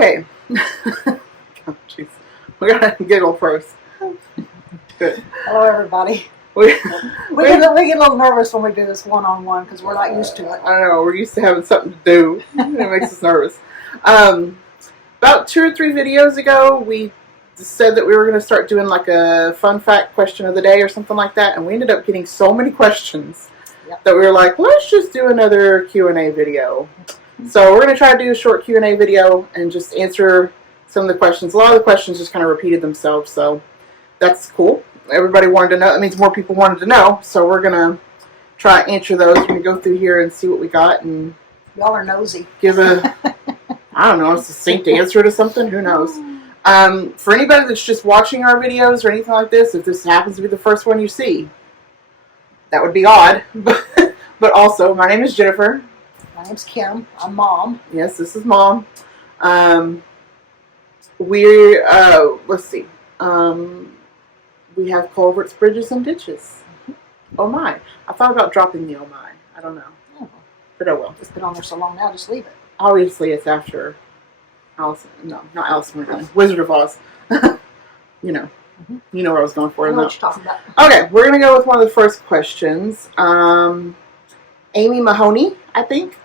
Okay. Oh, jeez. We gotta giggle first. Good. Hello, everybody. We get a little nervous when we do this one-on-one because we're not used to it. I know. We're used to having something to do. It makes us nervous. About 2 or 3 videos ago, we said that we were going to start doing like a fun fact question of the day or something like that, and we ended up getting so many questions that we were like, let's just do another Q&A video. So we're going to try to do a short Q&A video and just answer some of the questions. A lot of the questions just kind of repeated themselves, so that's cool. Everybody wanted to know. That means more people wanted to know, so we're going to try to answer those. We're going to go through here and see what we got and y'all are nosy. Give a, I don't know, a succinct answer to something. Who knows? For anybody that's just watching our videos or anything like this, if this happens to be the first one you see, that would be odd. But also, my name is Jennifer. My name's Kim. I'm Mom. Yes, this is Mom. Let's see. We have culverts, bridges, and ditches. Oh my. I thought about dropping the oh my. I don't know. Oh. But oh well. It's been on there so long now, just leave it. Obviously, it's after Alice. No, not Alice in Wonderland. Wizard of Oz. You know. Mm-hmm. You know what I was going for. I know what you're talking about. Okay, we're going to go with one of the first questions. Amy Mahoney, I think,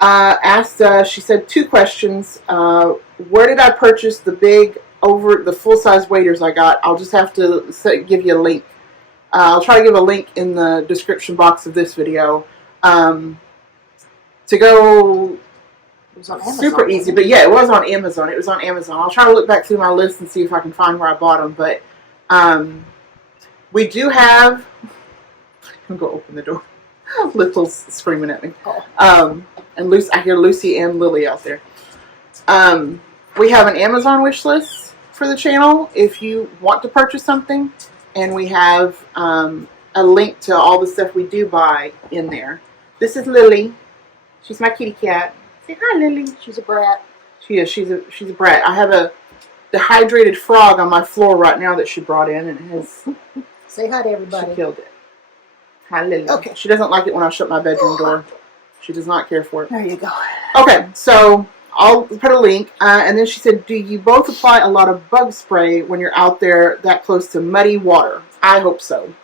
asked, she said 2 questions. Where did I purchase the full-size waders I got? I'll just have to give you a link. I'll try to give a link in the description box of this video. To go super easy, but yeah, it was on Amazon. It was on Amazon. I'll try to look back through my list and see if I can find where I bought them. But we do have. I'm going to open the door. Little's screaming at me. And Lucy, I hear Lucy and Lily out there. We have an Amazon wish list for the channel if you want to purchase something, and we have a link to all the stuff we do buy in there. This is Lily. She's my kitty cat. Say hi, Lily. She's a brat. She is. She's a brat. I have a dehydrated frog on my floor right now that she brought in, and it has. Say hi to everybody. She killed it. Hi, Lily. Okay. She doesn't like it when I shut my bedroom door. She does not care for it. There you go. Okay, so I'll put a link, and then she said, "Do you both apply a lot of bug spray when you're out there that close to muddy water?" I hope so.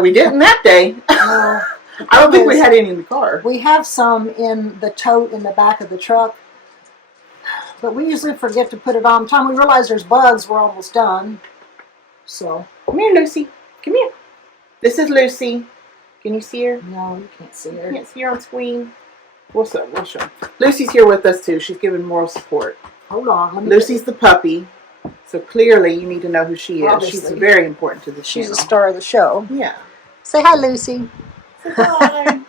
We didn't that day. I don't think we had any in the car. We have some in the tote in the back of the truck, but we usually forget to put it on. By the time we realize there's bugs, we're almost done. So come here, Lucy. Come here. This is Lucy. Can you see her? No, you can't see her. You can't see her on screen. We'll show. Lucy's here with us too. She's giving moral support. Hold on. Lucy's the puppy, so clearly you need to know who she is. Obviously. She's very important to the channel. She's the star of the show. Yeah. Say hi, Lucy. Say hi.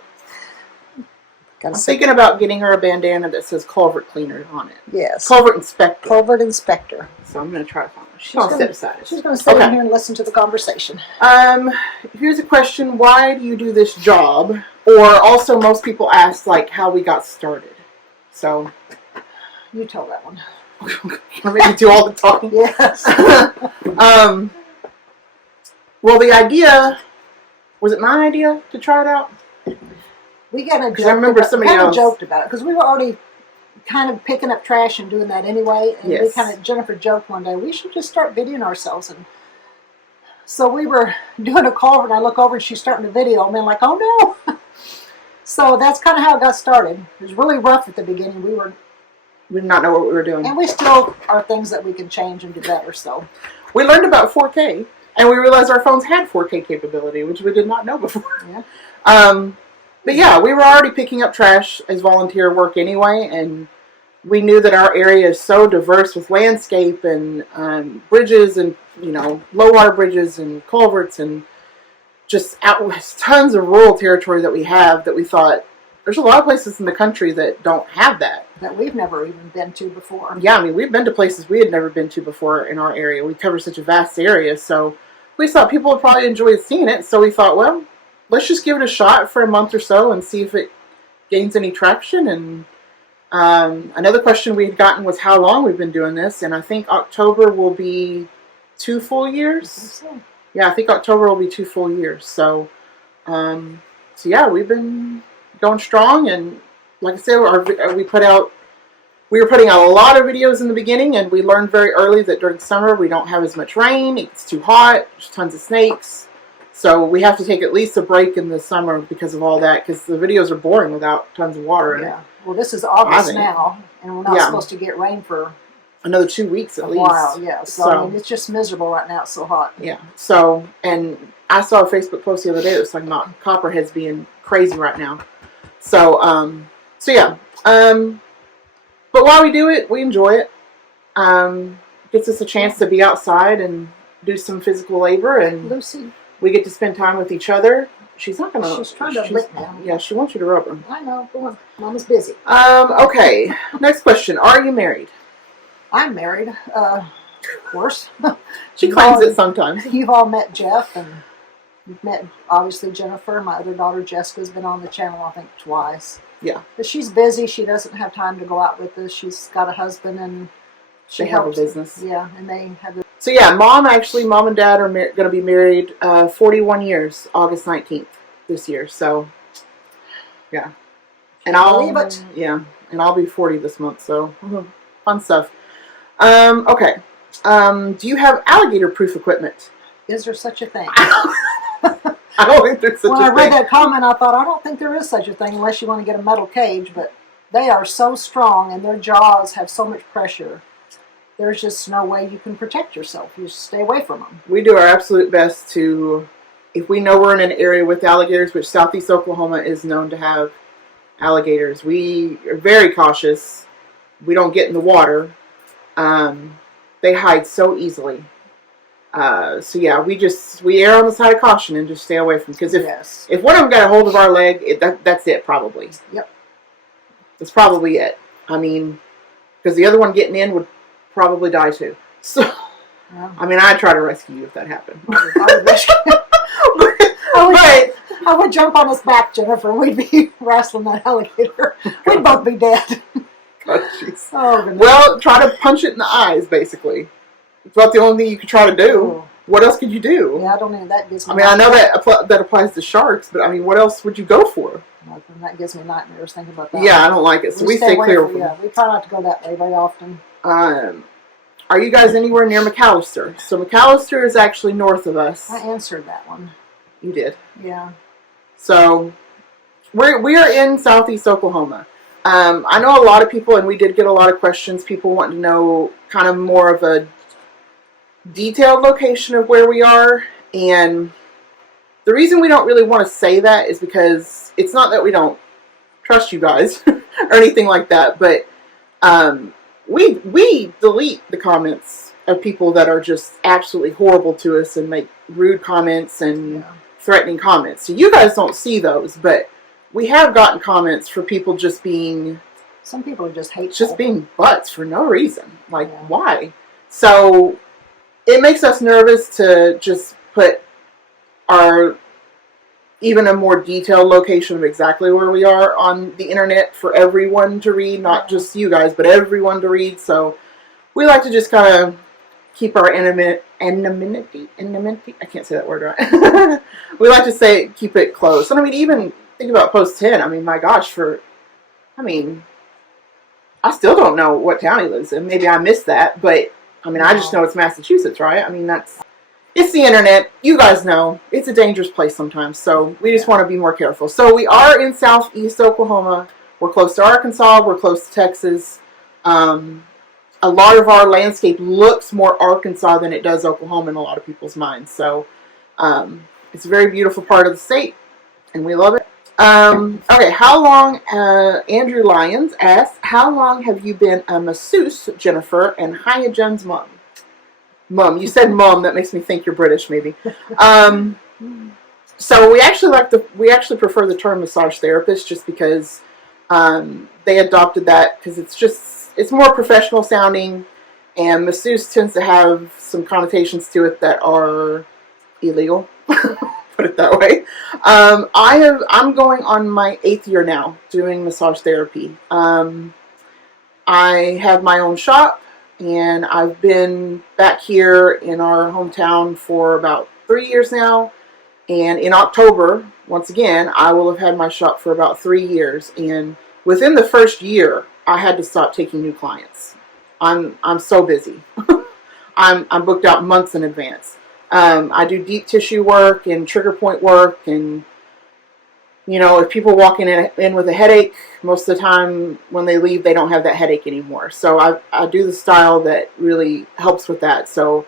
I'm thinking about getting her a bandana that says Culvert Cleaner on it. Yes. Culvert Inspector. Culvert Inspector. So I'm going to try to find her. She's going to sit beside us. She's going to sit in here and listen to the conversation. Here's a question. Why do you do this job? Or also most people ask like how we got started. So. You tell that one. Can I make you do all the talking? Yes. Well, the idea, was it my idea to try it out? We kind of joked about it because we were already kind of picking up trash and doing that anyway. And yes. Jennifer joked one day, we should just start videoing ourselves. And so we were doing a culvert, and I look over and she's starting the video. And I'm like, oh no. So that's kind of how it got started. It was really rough at the beginning. We did not know what we were doing. And we still are things that we can change and do better. So we learned about 4K, and we realized our phones had 4K capability, which we did not know before. Yeah. But yeah, we were already picking up trash as volunteer work anyway, and we knew that our area is so diverse with landscape and bridges and, low water bridges and culverts and just tons of rural territory that we have that we thought there's a lot of places in the country that don't have that. That we've never even been to before. Yeah, I mean, we've been to places we had never been to before in our area. We cover such a vast area, so we thought people would probably enjoy seeing it, so we thought, well, let's just give it a shot for a month or so and see if it gains any traction. And another question we had gotten was how long we've been doing this, and I think October will be 2 full years. I think so. Yeah, I think October will be 2 full years. So yeah, we've been going strong, and like I said, we put out We were putting out a lot of videos in the beginning, and we learned very early that during summer we don't have as much rain. It's too hot. There's tons of snakes. So we have to take at least a break in the summer because of all that, because the videos are boring without tons of water in it. Well, this is August now, and we're not supposed to get rain for another 2 weeks at least. A while, yeah. So I mean, it's just miserable right now. It's so hot. Yeah. So, and I saw a Facebook post the other day that was talking about copperheads being crazy right now. So, yeah. But while we do it, we enjoy it. Gets us a chance to be outside and do some physical labor, and Lucy, we get to spend time with each other. She's not gonna. She's trying to lick me. Yeah, she wants you to rub her. I know. Go on. Mama's busy. Okay. Next question. Are you married? I'm married. Of course. She claims it sometimes. You've all met Jeff, and you've met, obviously, Jennifer. My other daughter, Jessica's been on the channel, I think, twice. Yeah. But she's busy. She doesn't have time to go out with us. She's got a husband, and they have a business. Yeah, and they have a... So, yeah, Mom and Dad are going to be married 41 years, August 19th this year. So, yeah. And believe it. Yeah, and I'll be 40 this month, so fun stuff. Okay. Do you have alligator-proof equipment? Is there such a thing? I don't think there's such a thing. When I read that comment, I thought, I don't think there is such a thing unless you want to get a metal cage, but they are so strong and their jaws have so much pressure. There's just no way you can protect yourself. You just stay away from them. We do our absolute best to, if we know we're in an area with alligators, which Southeast Oklahoma is known to have alligators, we are very cautious. We don't get in the water. They hide so easily. So yeah, we err on the side of caution and just stay away from, because if one of them got a hold of our leg, that's it probably. Yep. That's probably it. I mean, because the other one getting in would probably die too. So, yeah. I mean, I'd try to rescue you if that happened. I would jump on his back, Jennifer. We'd be wrestling that alligator. We'd both be dead. Oh, well, try to punch it in the eyes, basically. It's about the only thing you could try to do. Oh. What else could you do? Yeah, I don't know. That gives me I know that applies to sharks, but I mean, what else would you go for? Nothing. That gives me nightmares thinking about that. Yeah, I don't like it, so we stay clear from it. Yeah, we try not to go that way very often. Are you guys anywhere near McAllister? So McAllister is actually north of us. I answered that one. You did? Yeah. So we are in Southeast Oklahoma. I know a lot of people, and we did get a lot of questions, people wanting to know kind of more of a detailed location of where we are. And the reason we don't really want to say that is because it's not that we don't trust you guys or anything like that, but we delete the comments of people that are just absolutely horrible to us and make rude comments and threatening comments. So you guys don't see those, but we have gotten comments for people just being... Some people are just hateful. Just being butts for no reason. Like, why? So it makes us nervous to just put our... even a more detailed location of exactly where we are on the internet for everyone to read. Not just you guys, but everyone to read. So we like to just kind of keep our anonymity. I can't say that word right. We like to keep it close. And I mean, even... think about post 10. I mean, my gosh, I still don't know what town he lives in. Maybe I missed that, but I mean, I just know it's Massachusetts, right? I mean, it's the internet. You guys know it's a dangerous place sometimes, so we just want to be more careful. So we are in Southeast Oklahoma. We're close to Arkansas. We're close to Texas. A lot of our landscape looks more Arkansas than it does Oklahoma in a lot of people's minds. So it's a very beautiful part of the state, and we love it. Okay, how long, Andrew Lyons asks, how long have you been a masseuse, Jennifer, and hiya Jen's mom? Mom, you said mom, that makes me think you're British, maybe. So we actually prefer the term massage therapist just because, they adopted that because it's more professional sounding, and masseuse tends to have some connotations to it that are illegal. Put it that way. I'm going on my 8th year now doing massage therapy. I have my own shop, and I've been back here in our hometown for about 3 years now. And in October, once again, I will have had my shop for about 3 years. And within the first year, I had to stop taking new clients. I'm so busy. I'm booked out months in advance. I do deep tissue work and trigger point work, and if people walk in with a headache, most of the time when they leave, they don't have that headache anymore. So I do the style that really helps with that. So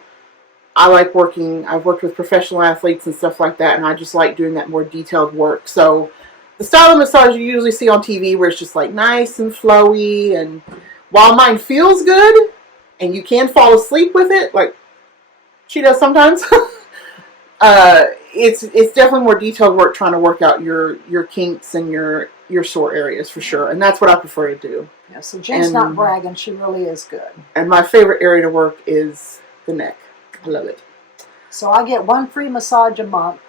I like working. I've worked with professional athletes and stuff like that, and I just like doing that more detailed work. So the style of massage you usually see on TV, where it's just like nice and flowy, and while mine feels good, and you can fall asleep with it, like she does sometimes. It's definitely more detailed work, trying to work out your kinks and your sore areas for sure, and that's what I prefer to do. Yeah, so Jen's not bragging; she really is good. And my favorite area to work is the neck. I love it. So I get 1 free massage a month.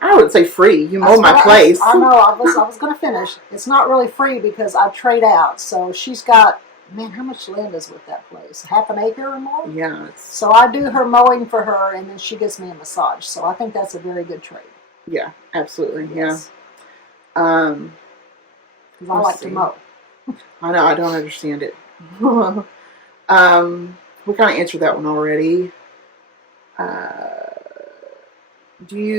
I would say free. You mow my place. I know. I was going to finish. It's not really free because I trade out. So she's got, man, how much land is with that place? Half an acre or more? Yeah. So I do her mowing for her, and then she gives me a massage. So I think that's a very good trade. Yeah, absolutely. Yes. Yeah. Because I like to mow. I know. I don't understand it. We kind of answered that one already.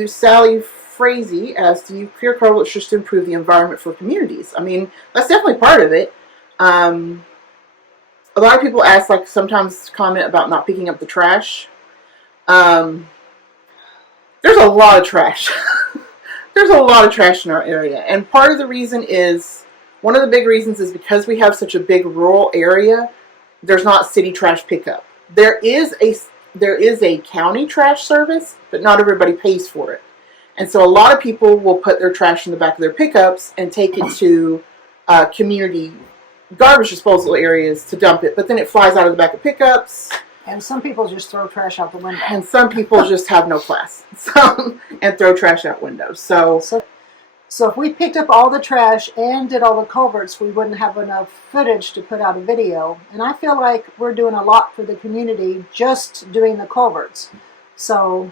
Sally Frazee asks, do you clear culverts just to improve the environment for communities? I mean, that's definitely part of it. A lot of people ask, like, sometimes comment about not picking up the trash. There's a lot of trash. There's a lot of trash in our area. And part of the reason is, one of the big reasons is because we have such a big rural area, there's not city trash pickup. There is a county trash service, but not everybody pays for it. And so a lot of people will put their trash in the back of their pickups and take it to community garbage disposal areas to dump it. But then it flies out of the back of pickups. And some people just throw trash out the window. And some people just have no class and throw trash out windows. So if we picked up all the trash and did all the culverts, we wouldn't have enough footage to put out a video. And I feel like we're doing a lot for the community just doing the culverts. So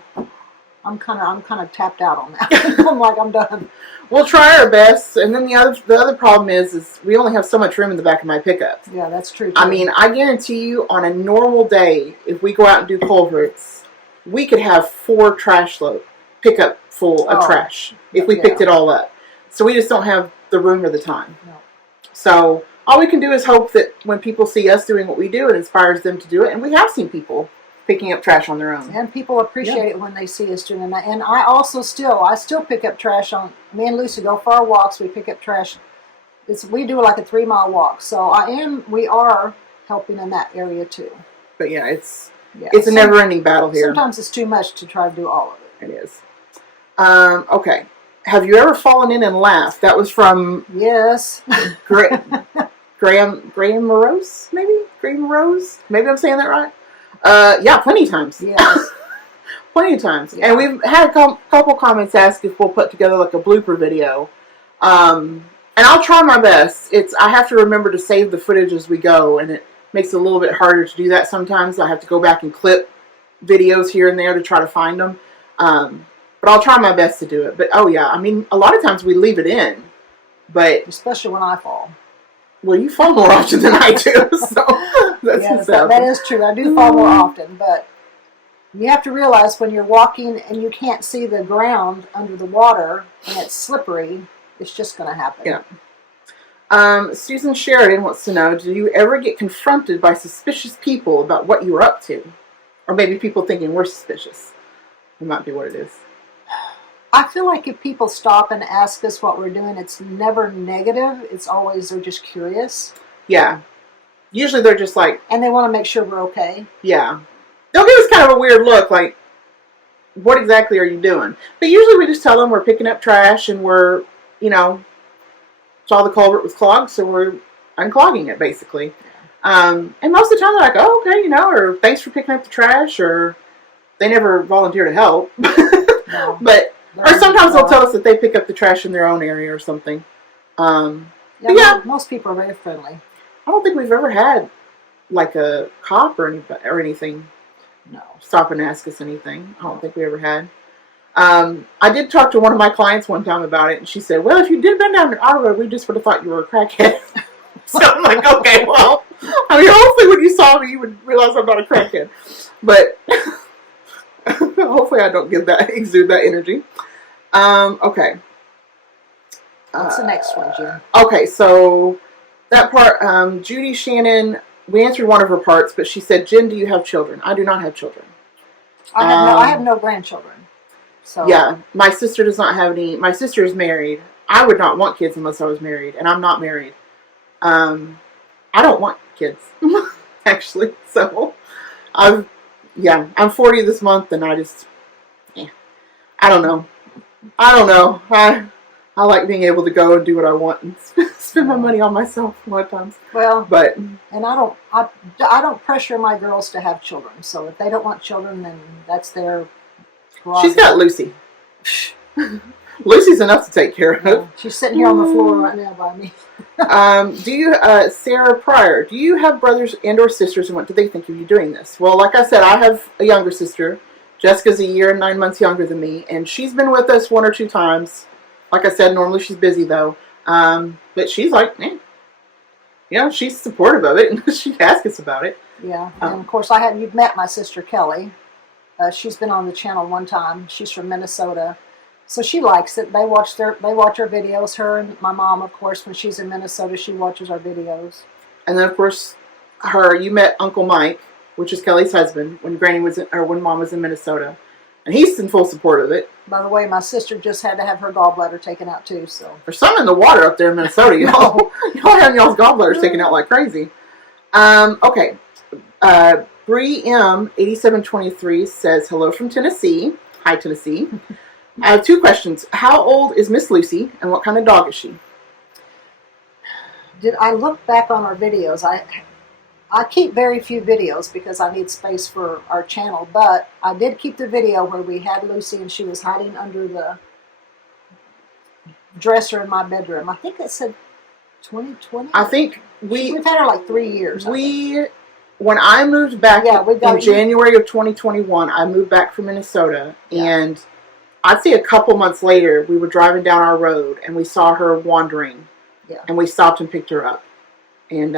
I'm kind of tapped out on that. I'm like, I'm done. We'll try our best. And then the other problem is we only have so much room in the back of my pickup. Yeah, that's true too. I mean, I guarantee you, on a normal day, if we go out and do culverts, we could have 4 trash load pickup full of trash if we picked it all up. So we just don't have the room or the time. No. So all we can do is hope that when people see us doing what we do, it inspires them to do it. And we have seen people picking up trash on their own. And people appreciate it when they see us doing that. And I still pick up trash me and Lucy go for our walks. We pick up trash. We do like a 3-mile walk. So we are helping in that area too. But yeah, it's a never-ending battle here. Sometimes it's too much to try to do all of it. It is. Okay. Have you ever fallen in and laughed? That was from Graham Morose, maybe? Graham Morose? Maybe I'm saying that right? Yeah, plenty of times. Yes. Plenty of times. Yeah. And we've had a couple comments ask if we'll put together like a blooper video. And I'll try my best. I have to remember to save the footage as we go, and it makes it a little bit harder to do that sometimes. I have to go back and clip videos here and there to try to find them. But I'll try my best to do it. But, oh, yeah, I mean, a lot of times we leave it in. But especially when I fall. Well, you fall more often than I do. So that is true. I do fall more often. But you have to realize when you're walking and you can't see the ground under the water and it's slippery, it's just going to happen. Yeah. Susan Sheridan wants to know, do you ever get confronted by suspicious people about what you were up to? Or maybe people thinking we're suspicious. It might be what it is. I feel like if people stop and ask us what we're doing, it's never negative. It's always they're just curious. Yeah. Usually they're just like... And they want to make sure we're okay. Yeah. They'll give us kind of a weird look, like, what exactly are you doing? But usually we just tell them we're picking up trash and we're, saw the culvert was clogged, so we're unclogging it, basically. And most of the time they're like, oh, okay, or thanks for picking up the trash, or they never volunteer to help. No. Or sometimes they'll tell us that they pick up the trash in their own area or something. Most people are very friendly. I don't think we've ever had like a cop or anything stop and ask us anything. I don't think we ever had. I did talk to one of my clients one time about it, and she said, well, if you did bend down our road, we just would have thought you were a crackhead. So I'm like, okay, well, I mean, hopefully when you saw me, you would realize I'm not a crackhead. But hopefully I don't exude that energy. Okay. What's the next one, Jim? Okay, so that part, Judy Shannon, we answered one of her parts, but she said, Jen, do you have children? I do not have children. I have no grandchildren. So yeah, my sister does not have any. My sister is married. I would not want kids unless I was married, and I'm not married. I don't want kids, actually. So, I'm 40 this month, and I just, I don't know. I like being able to go and do what I want and spend my money on myself a lot of times. Well, but and I don't pressure my girls to have children. So if they don't want children, then that's their prerogative. She's got Lucy. Lucy's enough to take care of. Yeah, she's sitting here on the floor right now by me. Do you, Sarah Pryor, do you have brothers and or sisters, and what do they think of you doing this? Well, like I said, I have a younger sister. Jessica's a year and 9 months younger than me, and she's been with us 1 or 2 times. Like I said, normally she's busy though. But she's like, she's supportive of it, and she asks us about it. Yeah, and of course you've met my sister Kelly. She's been on the channel one time. She's from Minnesota. So she likes it. They watch our videos. Her and my mom, of course, when she's in Minnesota, she watches our videos. And then, of course, you met Uncle Mike, which is Kelly's husband, when when Mom was in Minnesota, and he's in full support of it. By the way, my sister just had to have her gallbladder taken out too. So there's some in the water up there in Minnesota. Y'all have y'all's gallbladders taken out like crazy. Okay. Bree M 8723 says hello from Tennessee. Hi, Tennessee. I have 2 questions. How old is Miss Lucy, and what kind of dog is she? Did I look back on our videos? I keep very few videos because I need space for our channel, but I did keep the video where we had Lucy and she was hiding under the dresser in my bedroom. I think it said 2020. I think we've had her like 3 years. When I moved back in January of 2021, I moved back from Minnesota, and I'd say a couple months later, we were driving down our road, and we saw her wandering, and we stopped and picked her up, and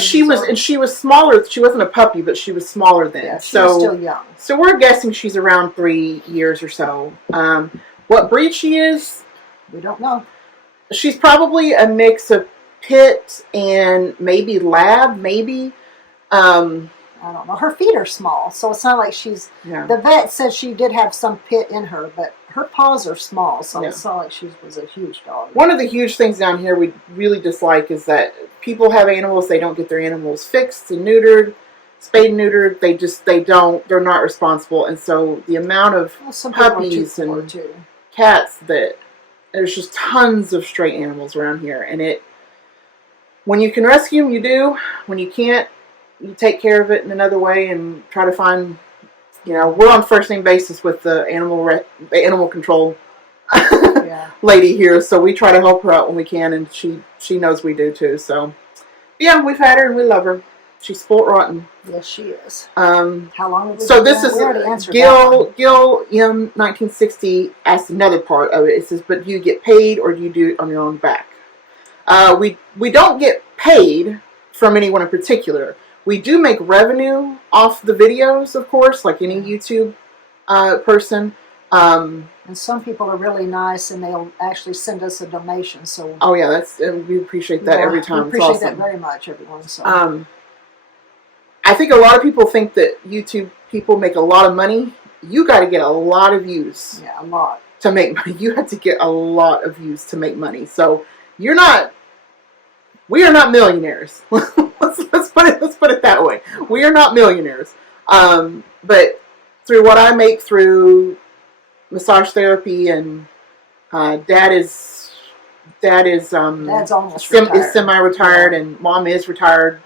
she was smaller. She wasn't a puppy, but she was smaller then. Yeah, she was still young. So we're guessing she's around 3 years or so. What breed she is, we don't know. She's probably a mix of pit and maybe lab, maybe. I don't know. Her feet are small, so it's not like she's... Yeah. The vet said she did have some pit in her, but her paws are small, so it's not like she was a huge dog. One of the huge things down here we really dislike is that people have animals, they don't get their animals fixed and neutered, spayed and neutered. They're not responsible, and so the amount of puppies and cats there's just tons of stray animals around here, and when you can rescue them, you do. When you can't, you take care of it in another way and try to find, we're on first name basis with the animal control lady here, so we try to help her out when we can, and she knows we do too. So, we've had her and we love her. She's spoiled rotten. Yes, she is. How long have we So this is Gil M 1960 asked another part of it. It says, but do you get paid or do you do it on your own back? We don't get paid from anyone in particular. We do make revenue off the videos, of course, like any YouTube person. And some people are really nice, and they'll actually send us a donation. So we appreciate that every time. We appreciate that very much, everyone. So I think a lot of people think that YouTube people make a lot of money. You got to get a lot of views. Yeah, a lot to make money. You have to get a lot of views to make money. So we are not millionaires. let's put it that way. We are not millionaires. But through what I make through massage therapy, and Dad's almost retired. semi-retired, and Mom is retired.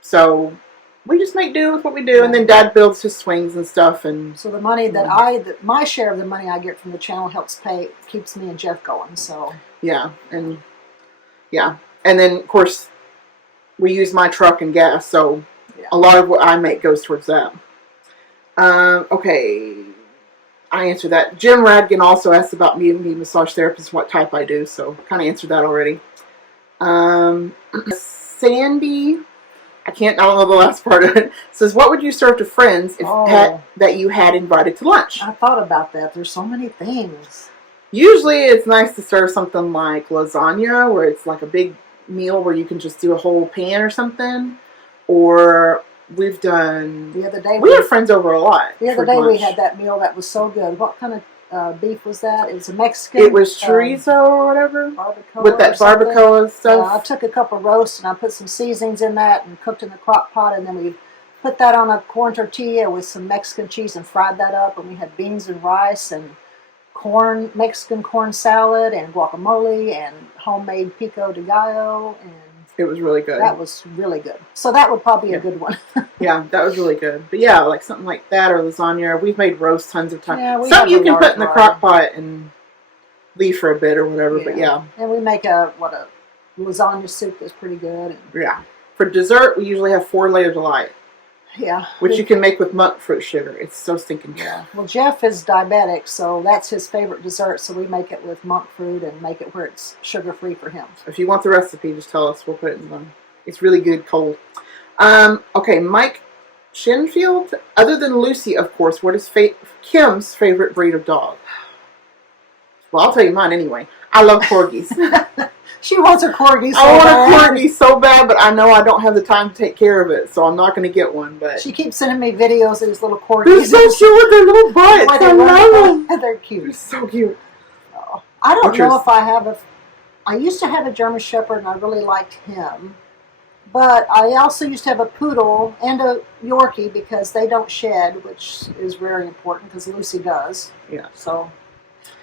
So we just make do with what we do, and then Dad builds his swings and stuff. And so the money my share of the money I get from the channel keeps me and Jeff going. So and then of course we use my truck and gas, so a lot of what I make goes towards that. Okay, I answered that. Jim Radkin also asked about me and the massage therapist, what type I do, so kind of answered that already. Sandy, I don't know the last part of it, says, what would you serve to friends that you had invited to lunch? I thought about that. There's so many things. Usually it's nice to serve something like lasagna, where it's like a big meal where you can just do a whole pan or something. Or we've done... The other day... We have friends over a lot. The other day we had that meal that was so good. What kind of beef was that? It was a Mexican... It was chorizo or whatever. Barbacoa with that barbacoa stuff. Yeah, I took a couple of roasts and I put some seasonings in that and cooked in the crock pot, and then we put that on a corn tortilla with some Mexican cheese and fried that up, and we had beans and rice and Mexican corn salad and guacamole and homemade pico de gallo, and it was really good. That was really good. So that would probably be a good one. Yeah, that was really good. But yeah, like something like that or lasagna. We've made roast tons of times. Yeah, something you can put in the crock pot and leave for a bit or whatever. Yeah. But yeah. And we make a lasagna soup that's pretty good. Yeah. For dessert, we usually have 4-layer delight. Yeah. Which you can make with monk fruit sugar. It's so stinking good. Yeah. Well, Jeff is diabetic, so that's his favorite dessert, so we make it with monk fruit and make it where it's sugar-free for him. If you want the recipe, just tell us. We'll put it in the... It's really good cold. Okay, Mike Shinfield. Other than Lucy, of course, what is Kim's favorite breed of dog? Well, I'll tell you mine anyway. I love corgis. She wants a corgi so I want bad. a corgi so bad, but I know I don't have the time to take care of it, so I'm not going to get one. But she keeps sending me videos of these little corgis. They're so cute with their little butts. I love them. They're cute. They're so cute. Oh, I don't know if I have I used to have a German Shepherd, and I really liked him. But I also used to have a Poodle and a Yorkie because they don't shed, which is very important because Lucy does. Yeah. So...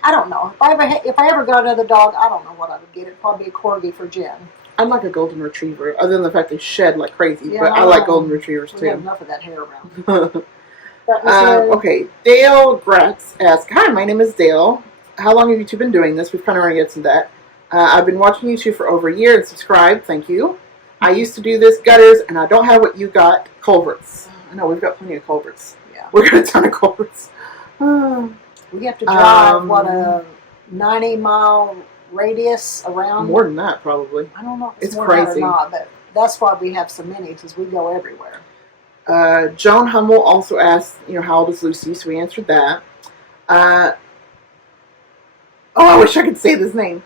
I don't know. If I ever got another dog, I don't know what I would get. It'd probably be a corgi for Jen. I'd like a golden retriever, other than the fact they shed like crazy. Yeah, but I like golden retrievers too. We have enough of that hair around. Okay, Dale Gratz asks, "Hi, my name is Dale. How long have you two been doing this?" We've kind of already get to that. I've been watching you two for over a year and subscribed. Thank you. I used to do this gutters, and I don't have what you got. Culverts. I know we've got plenty of culverts. Yeah, we got a ton of culverts. We have to drive, a 90-mile radius around? More than that, probably. I don't know if it's more crazy. Than that or not, but that's why we have so many, because we go everywhere. Joan Hummel also asked, how old is Lucy? So we answered that. I wish I could say this name.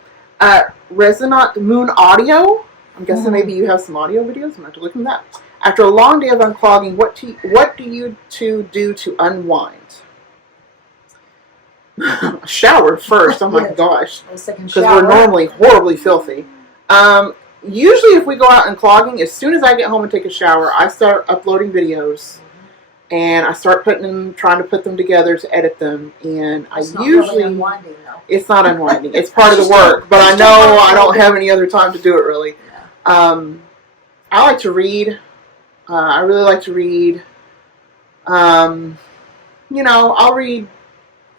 Resonant Moon Audio. I'm guessing maybe you have some audio videos. I'm going to have to look into that. After a long day of unclogging, what do you two do to unwind? Shower first. Oh my gosh, because we're normally horribly filthy. Usually if we go out and clogging, as soon as I get home and take a shower, I start uploading videos and I start trying to put them together to edit them, and it's not really unwinding, though. It's not unwinding. It's part of the work, but I know I don't have any other time to do it really. I like to read. I really like to read.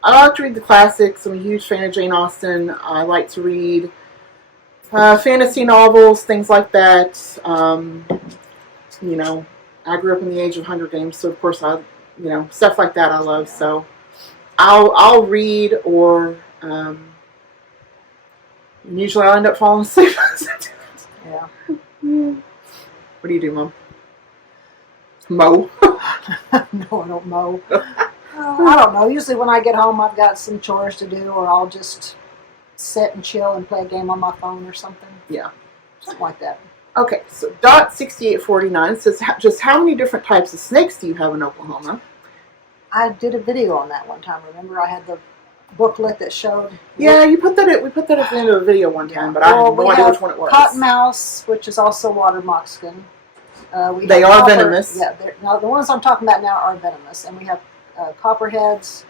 I like to read the classics. I'm a huge fan of Jane Austen. I like to read fantasy novels, things like that. I grew up in the age of Hunger Games, so of course stuff like that I love. So I'll read, or usually I'll end up falling asleep. Yeah. What do you do, Mom? Mow? No, I don't mow. I don't know. Usually when I get home, I've got some chores to do, or I'll just sit and chill and play a game on my phone or something. Yeah. Something like that. Okay, so Dot6849 says, just how many different types of snakes do you have in Oklahoma? I did a video on that one time. Remember, I had the booklet that showed... Yeah, we put that at the end of the video one time, but I have no idea which one it was. Cottonmouth, which is also water moccasin. They are venomous. Yeah, now the ones I'm talking about now are venomous, and we have copperheads.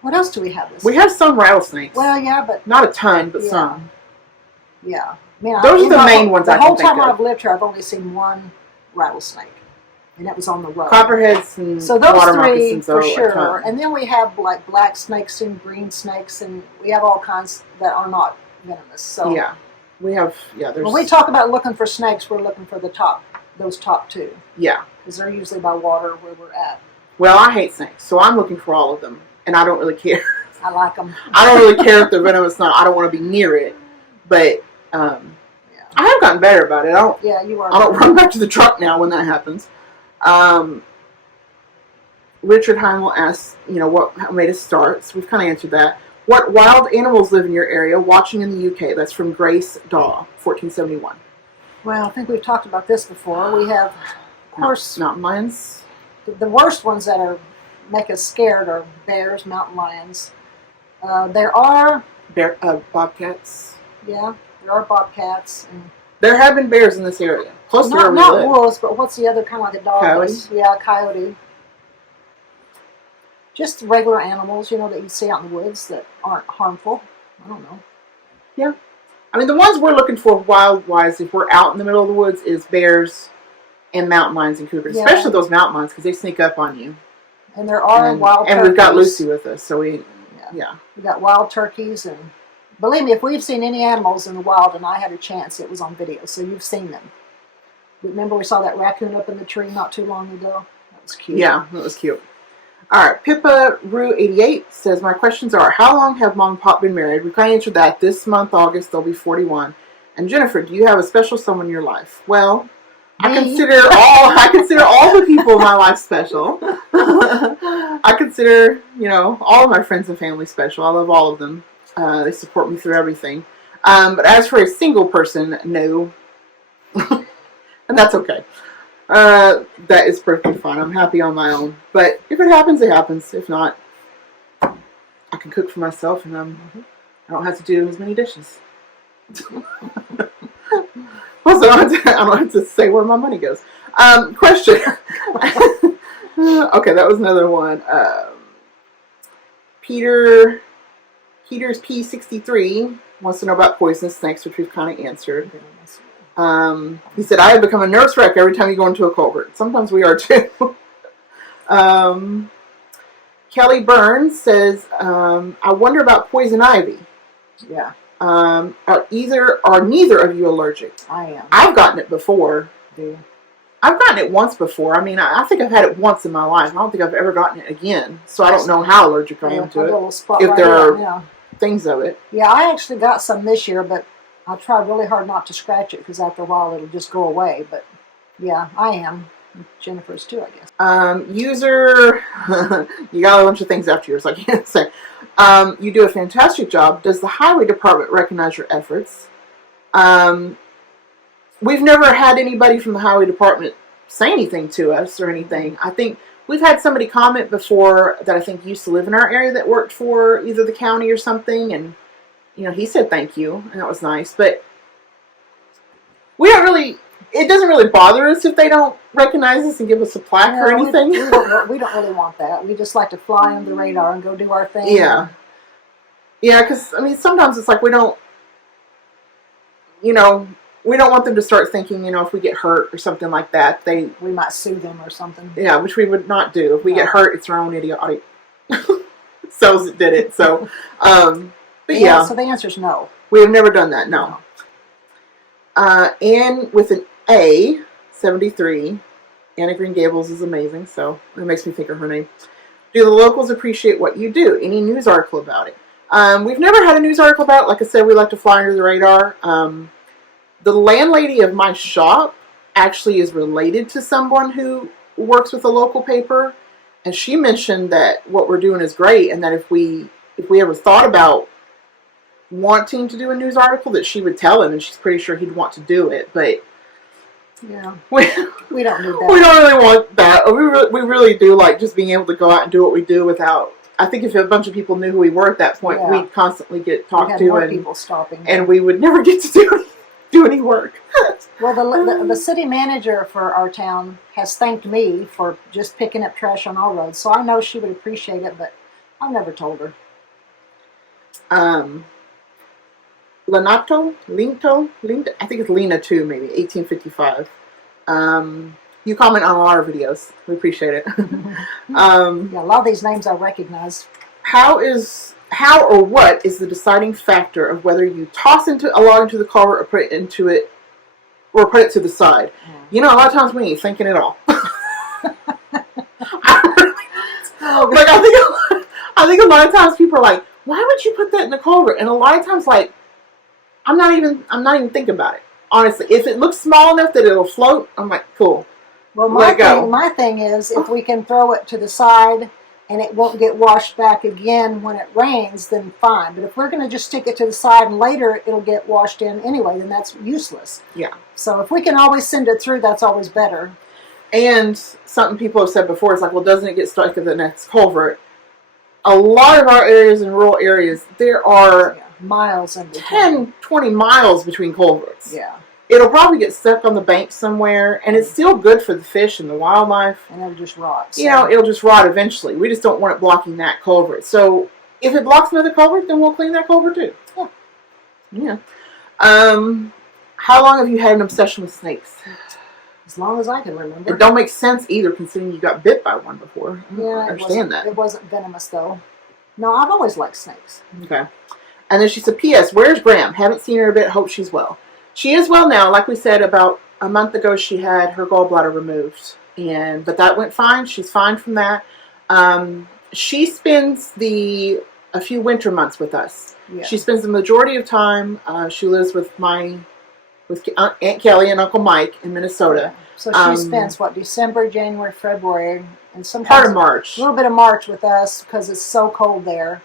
What else do we have? We have some rattlesnakes. Well, yeah, but not a ton, but some. Yeah, I mean, those are the main ones. The whole time I've lived here, I've only seen one rattlesnake, and that was on the road. Copperheads and so those water three moccasins for sure. And then we have like black snakes and green snakes, and we have all kinds that are not venomous. So yeah, we have There's... When we talk about looking for snakes, we're looking for those top two. Yeah, because they're usually by water where we're at. Well, I hate snakes, so I'm looking for all of them, and I don't really care. I like them. I don't really care if they're venomous or not. I don't want to be near it, but I have gotten better about it. Yeah, you are. I don't run back to the truck now when that happens. Richard Heimel asks, what made us start? So we've kind of answered that. What wild animals live in your area? Watching in the UK. That's from Grace Daw, 1471. Well, I think we've talked about this before. We have, of course, mountain lions. The worst ones that make us scared are bears, mountain lions. There are bobcats. Yeah, there are bobcats. And there have been bears in this area, close to where we live. Not wolves, but what's the other kind of like a dog? Coyote. Yeah, coyote. Just regular animals, that you see out in the woods that aren't harmful. I don't know. Yeah. I mean, the ones we're looking for wild-wise, if we're out in the middle of the woods, is bears and mountain lions and cougars. Yeah. Especially those mountain lions, because they sneak up on you. And there are wild turkeys. And we've got Lucy with us, so we got wild turkeys. And believe me, if we've seen any animals in the wild and I had a chance, it was on video, so you've seen them. Remember we saw that raccoon up in the tree not too long ago? That was cute. Yeah, that was cute. All right, Pippa Rue 88 says, my questions are, how long have Mom and Pop been married? We kind of answered that. This month, August, they'll be 41. And Jennifer, do you have a special someone in your life? Well, I consider all the people in my life special. I consider, all of my friends and family special. I love all of them. They support me through everything. But as for a single person, no. And that's okay. That is perfectly fine. I'm happy on my own. But if it happens, it happens. If not, I can cook for myself, and I don't have to do as many dishes. Also, I don't have to say where my money goes. Question. Okay, that was another one. Peter's P63 wants to know about poisonous snakes, which we've kind of answered. He said, I have become a nervous wreck every time you go into a culvert. Sometimes we are too. Kelly Burns says, I wonder about poison ivy. Yeah. Are neither of you allergic? I am. I've gotten it before. Yeah. I've gotten it once before. I mean, I think I've had it once in my life. I don't think I've ever gotten it again. So I don't know how allergic I am to it. If there are things of it. Yeah, I actually got some this year, but I tried really hard not to scratch it because after a while it'll just go away. But yeah, I am. Jennifer's too, I guess. User, you got a bunch of things after yours, I can't say. You do a fantastic job. Does the highway department recognize your efforts? We've never had anybody from the highway department say anything to us or anything. I think we've had somebody comment before that I think used to live in our area that worked for either the county or something, and he said thank you, and that was nice. But we don't really. It doesn't really bother us if they don't recognize us and give us a plaque or anything. We don't really want that. We just like to fly under the radar and go do our thing. Yeah. Yeah, because, I mean, sometimes it's like we don't want them to start thinking, if we get hurt or something like that, we might sue them or something. Yeah, which we would not do. If we get hurt, it's our own idiotic selves that did it. So, but yeah. So the answer is no. We have never done that, no. Anne with an A, 73. Anna Green Gables is amazing, so it makes me think of her name. Do the locals appreciate what you do? Any news article about it? We've never had a news article about it. Like I said, we like to fly under the radar. The landlady of my shop actually is related to someone who works with a local paper, and she mentioned that what we're doing is great, and that if we ever thought about wanting to do a news article, that she would tell him, and she's pretty sure he'd want to do it. But yeah, we don't need that. We don't really want that. We really do like just being able to go out and do what we do without. I think if a bunch of people knew who we were at that point, we'd constantly get talked to, more people stopping, and we would never get to do any work. Well, the city manager for our town has thanked me for just picking up trash on our roads, so I know she would appreciate it, but I've never told her. Linto, I think it's Lena too, maybe 1855. You comment on all our videos. We appreciate it. Yeah, a lot of these names I recognize. How or what is the deciding factor of whether you toss a log into the culvert or put it to the side? A lot of times we ain't thinking at all. I think a lot of times people are like, why would you put that in the culvert? And a lot of times, like, I'm not even thinking about it. honestly, if it looks small enough that it'll float, I'm like, cool. Well, Let go. my thing is if we can throw it to the side and it won't get washed back again when it rains, then fine. But if we're going to just stick it to the side and later it'll get washed in anyway, then that's useless. Yeah. So if we can always send it through, that's always better. And something people have said before is like, well, doesn't it get stuck at the next culvert? A lot of our areas in rural areas, there are miles in between. 10, 20 miles between culverts. Yeah. It'll probably get stuck on the bank somewhere, and it's still good for the fish and the wildlife. And it'll just rot. So. You know, it'll just rot eventually. We just don't want it blocking that culvert. So if it blocks another culvert, then we'll clean that culvert too. Yeah. How long have you had an obsession with snakes? As long as I can remember. It don't make sense either, considering you got bit by one before. I understand that. It wasn't venomous though. No, I've always liked snakes. Okay. And then she said, P.S. Where's Graham? Haven't seen her a bit. Hope she's well. She is well now. Like we said, about a month ago, she had her gallbladder removed, but that went fine. She's fine from that. She spends a few winter months with us. Yeah. She spends the majority of time. She lives with Aunt Kelly and Uncle Mike in Minnesota. Yeah. So she spends December, January, February, and sometimes part of March. A little bit of March with us because it's so cold there.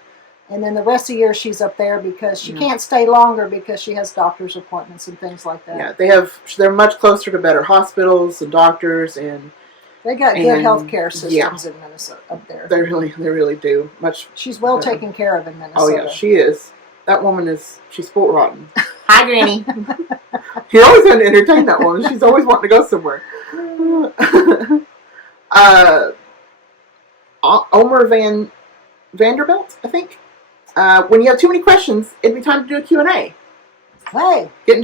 And then the rest of the year she's up there because she can't stay longer because she has doctor's appointments and things like that. Yeah, they're much closer to better hospitals and doctors, and they got good healthcare systems in Minnesota up there. They really do. She's well taken care of in Minnesota. Oh yeah, she is. That woman she's spoiled rotten. Hi, Granny. She always had to entertain that woman. She's always wanting to go somewhere. Omer Vanderbilt, I think. When you have too many questions, it'd be time to do a Q&A. Hey. Getting